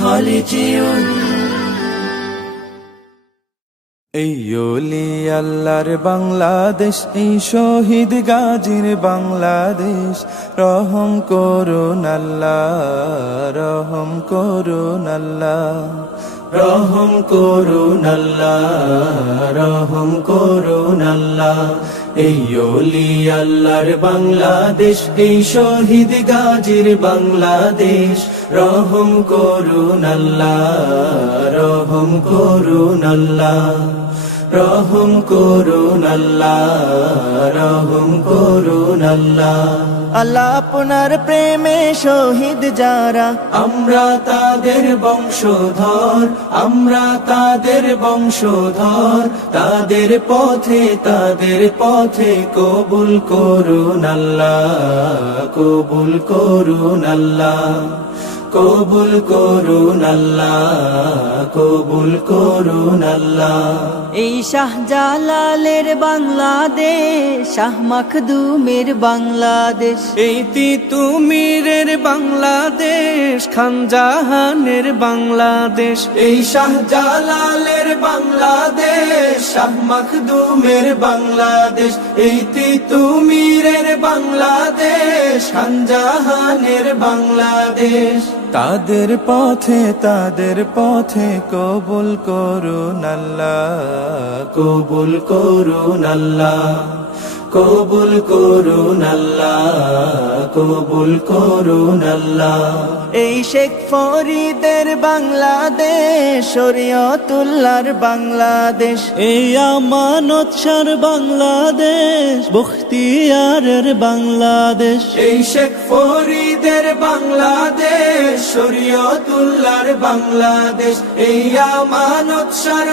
خالدون এই ওলি আল্লাহর বাংলাদেশ, এই শহীদ গাজীর বাংলাদেশ, রহম করুন আল্লাহ, রহম করুন আল্লাহ, রহম করুন আল্লাহ, রহম করুন আল্লাহ। এই ওলি আল্লাহর বাংলাদেশ, এই শহীদ গাজীর বাংলাদেশ, রহম করুন আল্লাহ, রহম করুন আল্লাহ, রহম করুন আল্লাহ, রহম করুন আল্লাহ। আল্লাহ আপনার প্রেমে শহীদ যারা, আমরা তাদের বংশধর, আমরা তাদের বংশধর, তাদের পথে কবুল করুন আল্লাহ, কবুল করুন আল্লাহ, কবুল করুন আল্লাহ, কবুল করুন আল্লাহ। এই শাহজালালের বাংলাদেশ, শাহ মখদুমের বাংলাদেশ, এই তিতুমিরের বাংলাদেশ, খানজাহানের বাংলাদেশ, এই শাহজালালের বাংলাদেশ, শাহ মখদুমের বাংলাদেশ, এই তিতুমিরের বাংলাদেশ, খানজাহানের বাংলাদেশ। তাদের পথে কবুল করুন আল্লাহ, কবুল করুন আল্লাহ, কবুল করুন আল্লাহ, কবুল করুন আল্লাহ। এই শেখ ফরিদের বাংলাদেশ, শরীয়তুল্লাহর বাংলাদেশ, এই আমানত শাহর বাংলাদেশ, বখতিয়ারের বাংলাদেশ, এই শেখ ফরিদের বাংলাদেশ, শরীয়তুল্লাহর বাংলাদেশ, এই আমানত শাহর